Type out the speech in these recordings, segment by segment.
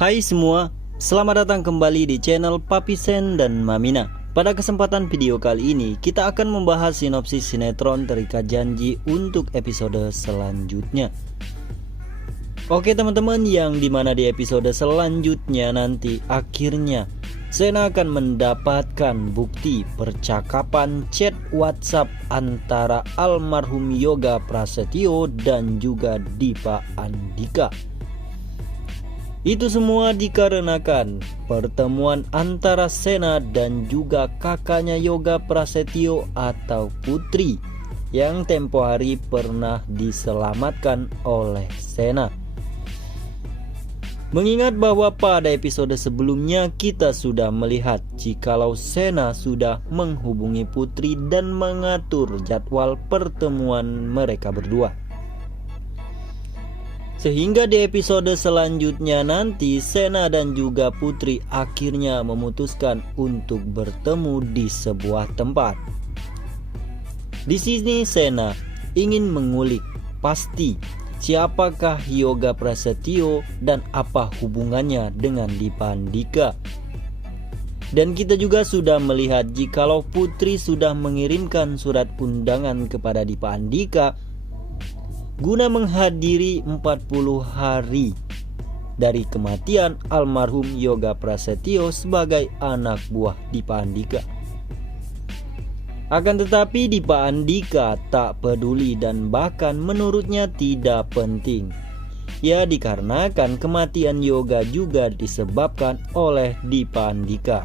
Hai semua, selamat datang kembali di channel Papi Sen dan Mamina. Pada kesempatan video kali ini, kita akan membahas sinopsis sinetron Terikat Janji untuk episode selanjutnya. Oke teman-teman, yang dimana di episode selanjutnya nanti akhirnya Sena akan mendapatkan bukti percakapan chat WhatsApp antara almarhum Yoga Prasetyo dan juga Dipa Andika. Itu semua dikarenakan pertemuan antara Sena dan juga kakaknya Yoga Prasetyo atau Putri yang tempo hari pernah diselamatkan oleh Sena. Mengingat bahwa pada episode sebelumnya kita sudah melihat jikalau Sena sudah menghubungi Putri dan mengatur jadwal pertemuan mereka berdua. Sehingga di episode selanjutnya nanti Sena dan juga Putri akhirnya memutuskan untuk bertemu di sebuah tempat. Di sini Sena ingin mengulik pasti siapakah Yoga Prasetyo dan apa hubungannya dengan Dipa Andika. Dan kita juga sudah melihat jikalau Putri sudah mengirimkan surat undangan kepada Dipa Andika guna menghadiri 40 hari dari kematian almarhum Yoga Prasetyo sebagai anak buah Dipa Andika. Akan tetapi Dipa Andika tak peduli dan bahkan menurutnya tidak penting. Ya, dikarenakan kematian Yoga juga disebabkan oleh Dipa Andika.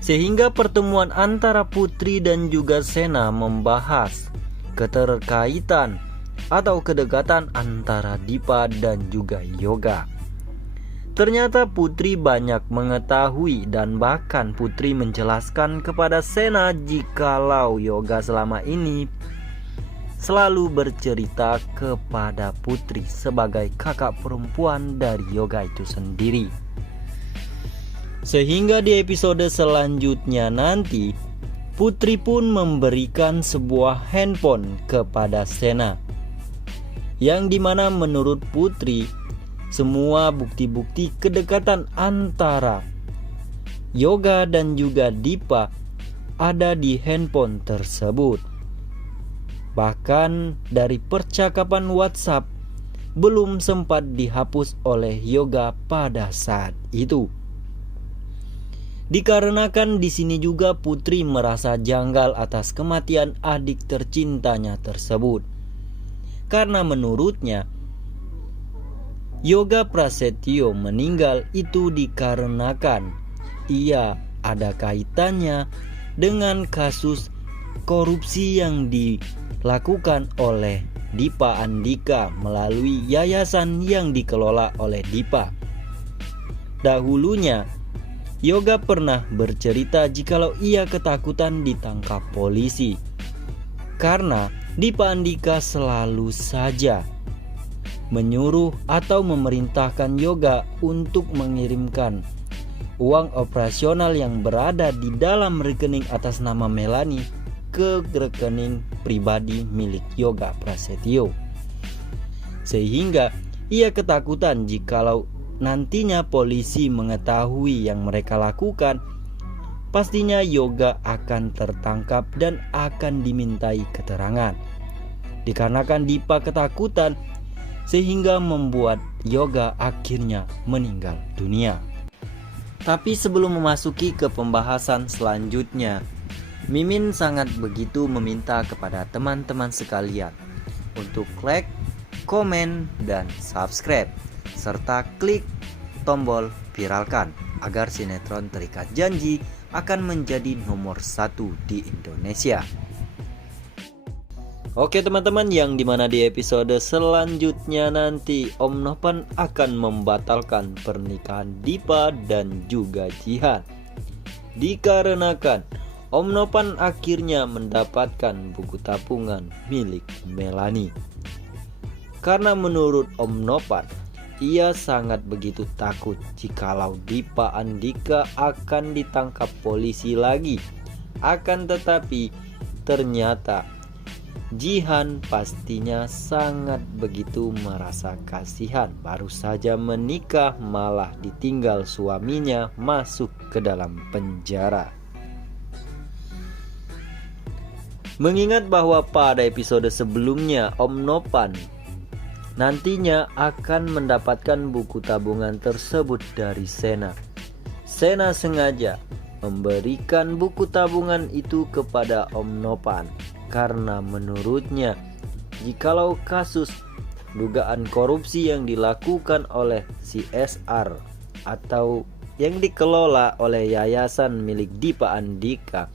Sehingga pertemuan antara Putri dan juga Sena membahas keterkaitan atau kedekatan antara Dipa dan juga Yoga. Ternyata Putri banyak mengetahui dan bahkan Putri menjelaskan kepada Sena jikalau Yoga selama ini selalu bercerita kepada Putri sebagai kakak perempuan dari Yoga itu sendiri. Sehingga di episode selanjutnya nanti Putri pun memberikan sebuah handphone kepada Sena, yang dimana menurut Putri semua bukti-bukti kedekatan antara Yoga dan juga Dipa ada di handphone tersebut. Bahkan dari percakapan WhatsApp belum sempat dihapus oleh Yoga pada saat itu. Dikarenakan di sini juga Putri merasa janggal atas kematian adik tercintanya tersebut. Karena menurutnya Yoga Prasetyo meninggal itu dikarenakan ia ada kaitannya dengan kasus korupsi yang dilakukan oleh Dipa Andika melalui yayasan yang dikelola oleh Dipa. Dahulunya Yoga pernah bercerita jikalau ia ketakutan ditangkap polisi karena Dipa Andika selalu saja menyuruh atau memerintahkan Yoga untuk mengirimkan uang operasional yang berada di dalam rekening atas nama Melani ke rekening pribadi milik Yoga Prasetyo. Sehingga ia ketakutan jikalau nantinya polisi mengetahui yang mereka lakukan, pastinya Yoga akan tertangkap dan akan dimintai keterangan. Dikarenakan Dipa ketakutan, sehingga membuat Yoga akhirnya meninggal dunia. Tapi sebelum memasuki ke pembahasan selanjutnya, Mimin sangat begitu meminta kepada teman-teman sekalian untuk like, komen, dan subscribe, serta klik tombol viralkan agar sinetron Terikat Janji akan menjadi nomor 1 di Indonesia. Oke teman-teman, yang dimana di episode selanjutnya nanti Om Nopan akan membatalkan pernikahan Dipa dan juga Jihan. Dikarenakan Om Nopan akhirnya mendapatkan buku tabungan milik Melani. Karena menurut Om Nopan, ia sangat begitu takut jikalau Dipa Andika akan ditangkap polisi lagi. Akan tetapi ternyata Jihan pastinya sangat begitu merasa kasihan. Baru saja menikah malah ditinggal suaminya masuk ke dalam penjara. Mengingat bahwa pada episode sebelumnya Om Nopan nantinya akan mendapatkan buku tabungan tersebut dari Sena. Sena sengaja memberikan buku tabungan itu kepada Om Nopan karena menurutnya jikalau kasus dugaan korupsi yang dilakukan oleh CSR atau yang dikelola oleh yayasan milik Dipa Andika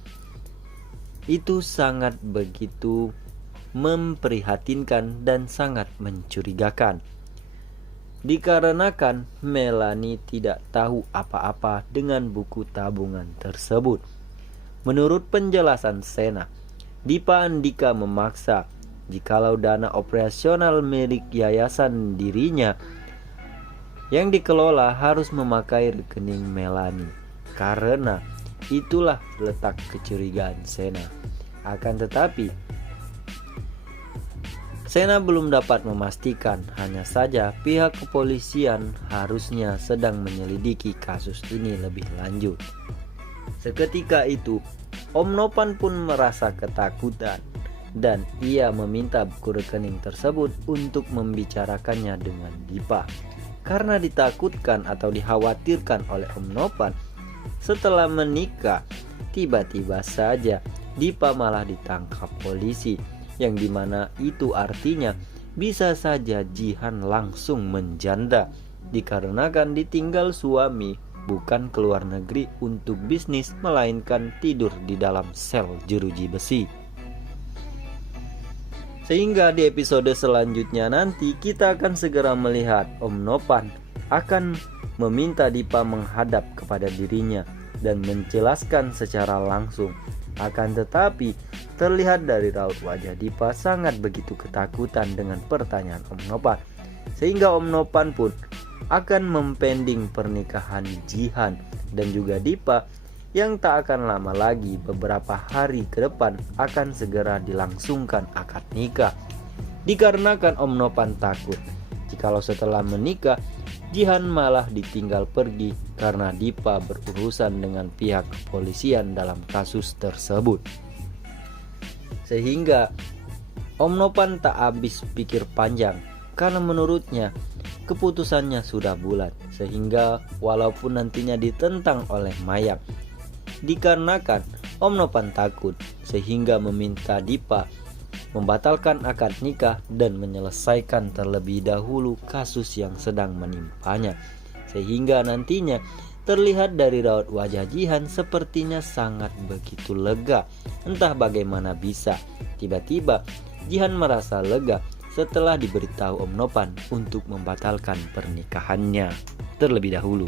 itu sangat begitu memprihatinkan dan sangat mencurigakan. Dikarenakan Melanie tidak tahu apa-apa dengan buku tabungan tersebut. Menurut penjelasan Sena, Dipa Andika memaksa jikalau dana operasional milik yayasan dirinya yang dikelola harus memakai rekening Melanie. Karena itulah letak kecurigaan Sena. Akan tetapi Sena belum dapat memastikan, hanya saja pihak kepolisian harusnya sedang menyelidiki kasus ini lebih lanjut. Seketika itu, Om Nopan pun merasa ketakutan dan ia meminta buku rekening tersebut untuk membicarakannya dengan Dipa. Karena ditakutkan atau dikhawatirkan oleh Om Nopan, setelah menikah, tiba-tiba saja Dipa malah ditangkap polisi, yang dimana itu artinya bisa saja Jihan langsung menjanda dikarenakan ditinggal suami bukan keluar negeri untuk bisnis melainkan tidur di dalam sel jeruji besi. Sehingga di episode selanjutnya nanti kita akan segera melihat Om Nopan akan meminta Dipa menghadap kepada dirinya dan menjelaskan secara langsung. Akan tetapi terlihat dari raut wajah Dipa sangat begitu ketakutan dengan pertanyaan Om Nopan, sehingga Om Nopan pun akan mempending pernikahan Jihan dan juga Dipa yang tak akan lama lagi, beberapa hari ke depan akan segera dilangsungkan akad nikah. Dikarenakan Om Nopan takut jikalau setelah menikah Jihan malah ditinggal pergi karena Dipa berurusan dengan pihak kepolisian dalam kasus tersebut. Sehingga Om Nopan tak habis pikir panjang karena menurutnya keputusannya sudah bulat, sehingga walaupun nantinya ditentang oleh Mayang, dikarenakan Om Nopan takut sehingga meminta Dipa membatalkan akad nikah dan menyelesaikan terlebih dahulu kasus yang sedang menimpanya. Sehingga nantinya terlihat dari raut wajah Jihan sepertinya sangat begitu lega. Entah bagaimana bisa tiba-tiba Jihan merasa lega setelah diberitahu Om Nopan untuk membatalkan pernikahannya terlebih dahulu.